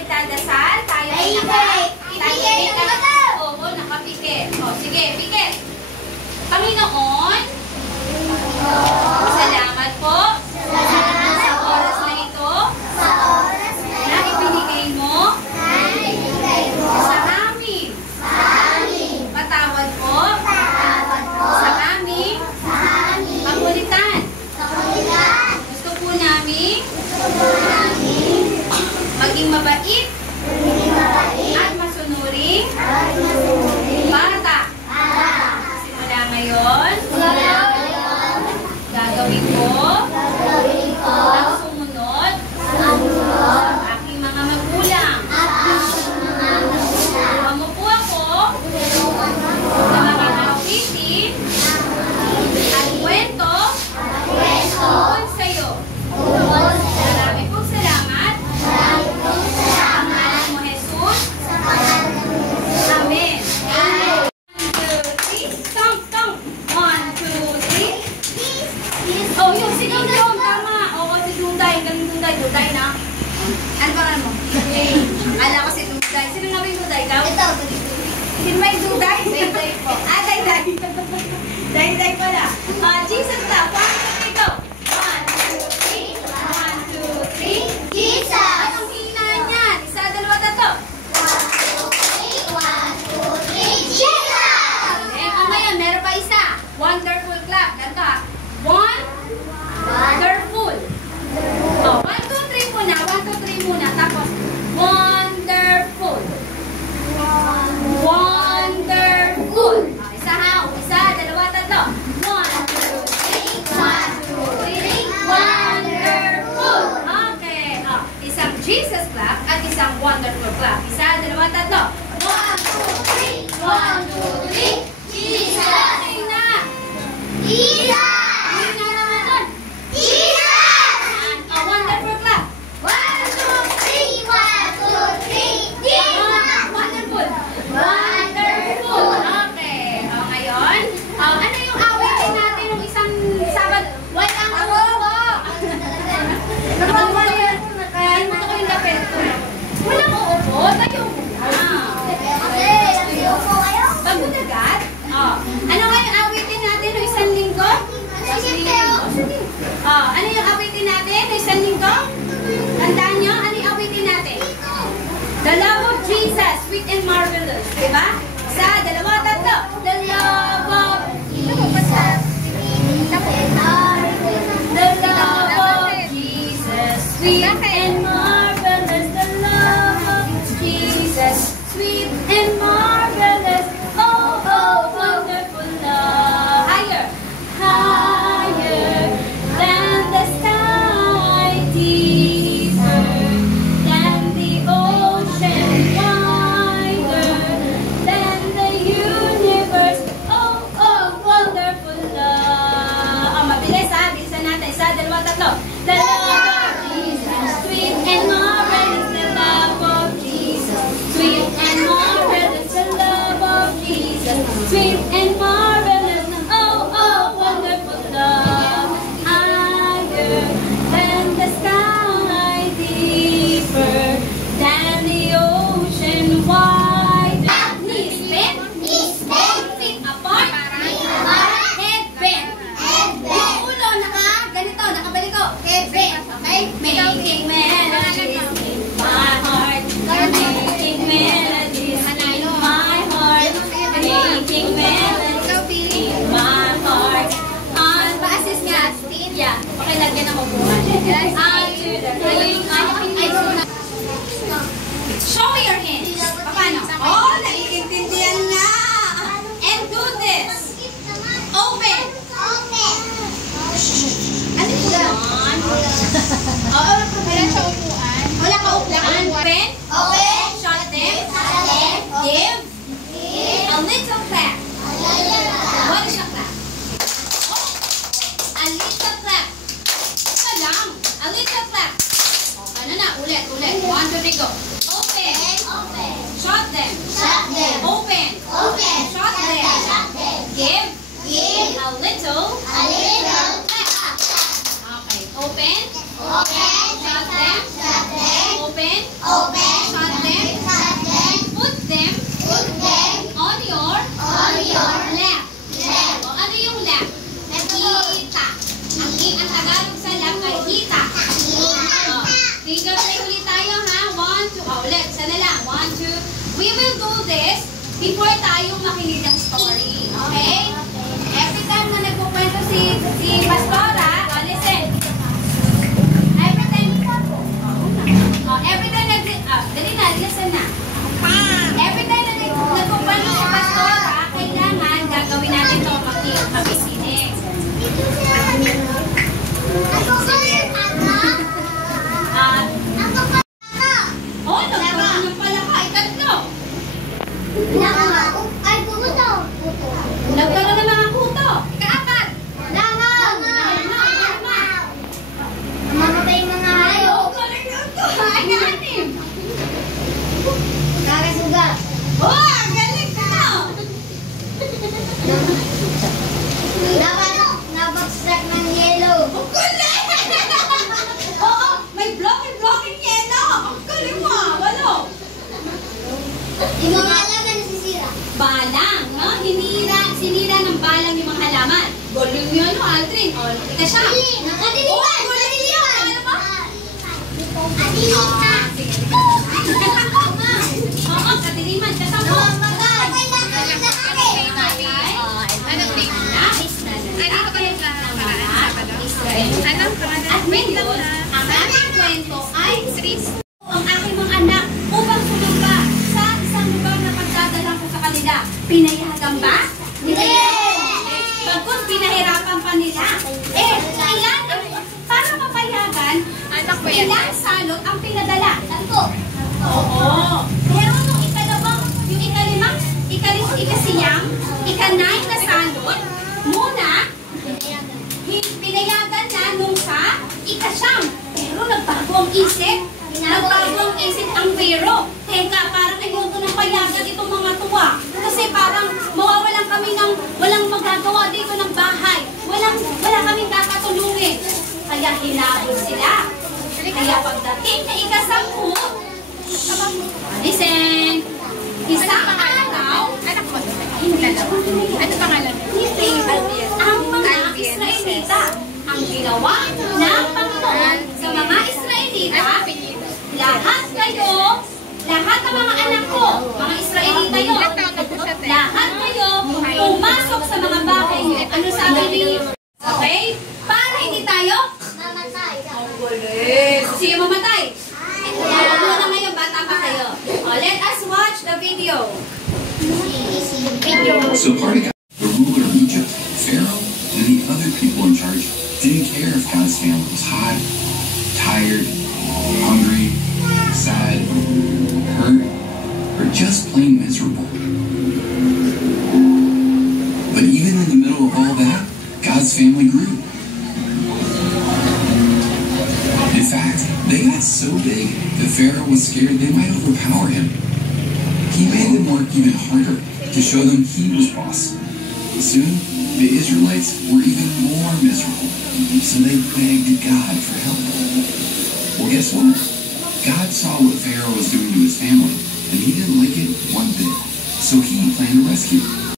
nagdadasal. Tayo ay oo, nakapikit. O, sige, pikit. Panginoon, salamat po sa oras na ito na ibinigay mo sa amin. Patawad po sa aming kakulitan. Gusto po namin maging mabait at masunuring bata. Simula ngayon, gagawin ko ang sumunod sa aking mga magulang. Umupo ako na mga awitin at kwento tungkol sa'yo. Marami pong salamat. Sa pangalan mo, Jesus. Amen. 1, 2, 3. Tong. 1, 2, 3. Oh, yung si Dudong. Tama. Oo, si Duday. Galing Duday. Duday na. Ano ba mo? Ala ko si Duday. Sino nga ba yung Duday? Ikaw? Ito. Sino ba yung Duday? Dayday po. Ah, Dayday. Dayday pala. Jesus na. 1, 2, 3, go. 1, 2, 3. 1, 2, 3. Jesus! Anong hina niyan? Isa, dalawa, tatlo. 1, 2, 3. Jesus! Eh, ngayon, meron pa isa. Wonderful clap. Ganito ha. Wonderful. Oh, 1, 2, 3 muna. 1, 2, 3 muna. Tapos, wonderful. Wonderful. Isa ha. Isa, dalawa, tatlo. 1, 2, 3. 1, 2, 3. Wonderful. Okay. Oh, isang Jesus clap at isang wonderful clap. Isa, dalawa, tatlo. 1, 2, 3. 1, 2, 3. Jesus! Ina! Jesus! Ina naman doon. Jesus! Oh, wonderful clap. 1, 2, 3. 1, 2, 3. Jesus! Wonderful. Wonderful. Okay. Oh, ngayon, ano yung awitin natin ng isang Sabado? Walang upo. Nakawala yan. Kalimutan ko yung lapit. Walang upo. Tayo muna. Bago dagat? Ano nga yung awitin natin ng isang linggo? Ano yung awitin natin ng isang linggo? Tandaan nyo? Ano yung awitin natin? The love of Jesus, sweet and marvelous. Diba? Isa, dalawa, tatlo. The love of Jesus. The love of Jesus, sweet and marvelous. The love of Jesus, sweet and marvelous. Oh, oh, wonderful love. Higher, higher than the sky, deeper than the ocean, wider than the universe. Oh, oh, wonderful love. Mabilis ha, bilisan natin. Isa, dalawa, tatlo. The love of Jesus, sweet and marvelous. The love of Jesus, sweet and marvelous. The love of Jesus, sweet and marvelous. Oh, oh, wonderful love. Higher than the sky, deeper than the ocean, wider. Knees bent, feet apart, head bent. Yung ulo ganito, nakabaliko. Head bent, okay? Making melodies in my heart. Making melodies in my heart. Making melodies in my heart. Pa-assist nga. Yeah. Okay, lagyan ako buwan. Show me your hands. Paano? Oh, naiintindihan na. And do this. Open. Ano yun? Oo, wala siya upuan. Wala ka upuan. Open. Shut them. Give. A little clap. What is a clap? A little clap. Ito lang. A little clap. Ano na? Ulit. 1, 2, 3, go. Open. Shut them. Open. Shut them. Give. A little. Clap. Okay. Open. Shut them. Open. before tayong makinig ng story. Okay? Every time na nagkukwento si Pastora, listen. Every time dali na, listen na. Every time na nagkukwento si Pastora, kailangan gagawin natin ito makisinig. Nagkaroon ng palaka. Itatlo. Nagkaroon ng mga kuto. Ikaapat. Mamatay mga hayop. Ikaanim. Nakasugat. Oh, ang galing ka na. Nabagsak ng yelo. Kulit! Oo, may blocking yelo. Ang galing mo. Walo. Yung mga halaman nasisira. Balang, no? Sinira ng balang yung mga halaman. Galing yun, no, Aldrin? O, ika siya. Nakadiliman! Nakadiliman! Ano ba? Adiliman! Sige. Oo, kadiliman. Kasama. At ngayon, ang aking kwento ay ang aking mga anak upang sumamba sa isang lugar na pagdadala ko sa kanila. Pinayagan ba? Hindi! Pagkos pinahirapan pa nila, ilan, para mapayagan, ilang salot ang pinadala? Oo. Pero nung ikalawang, yung ikalimang, ikasiyang, ikanay na salot, muna, pinayagan na nung sa ikasyam. Pero nagbago ang isip. Nagbago ang isip ang Pero. Teka, parang ayoko ng payagan itong mga tuwa. Kasi parang mawawalan kami ng walang magagawa dito ng bahay. Wala kaming kakatulungin. Kaya hinabol sila. Kaya pagdating na ikasampu, listen, isang araw, Ano pangalan? ang mga Israelita, ang ginawa ng Panginoon sa mga Israelita, lahat ng mga anak ko, mga Israelita yun, lahat kayo pumasok sa mga bahay niyo. Ano sabi niyo? Okay? Para hindi tayo siya mamatay. Huwag mo na ngayon, bata pa kayo. Let us watch the video. So part of God, the ruler of Egypt, Pharaoh, and the other people in charge didn't care if God's family was hot, tired, hungry, sad, hurt, or just plain miserable. But even in the middle of all that, God's family grew. In fact, they got so big that Pharaoh was scared they might overpower him. He made them work even harder to show them he was boss. Soon, the Israelites were even more miserable, so they begged God for help. Well, guess what? God saw what Pharaoh was doing to his family, and he didn't like it one bit, so he planned to rescue them.